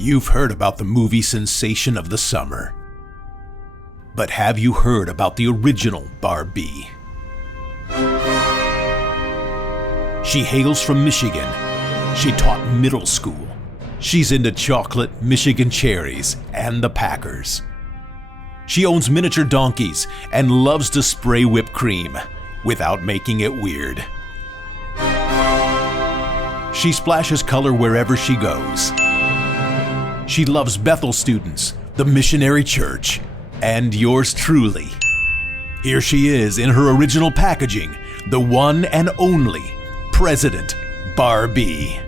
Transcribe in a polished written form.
You've heard about the movie sensation of the summer. But have you heard about the original Barb-B? She hails from Michigan. She taught middle school. She's into chocolate, Michigan cherries, and the Packers. She owns miniature donkeys and loves to spray whipped cream without making it weird. She splashes color wherever she goes. She loves Bethel students, the missionary church, and yours truly. Here she is in her original packaging, the one and only President Barb-B.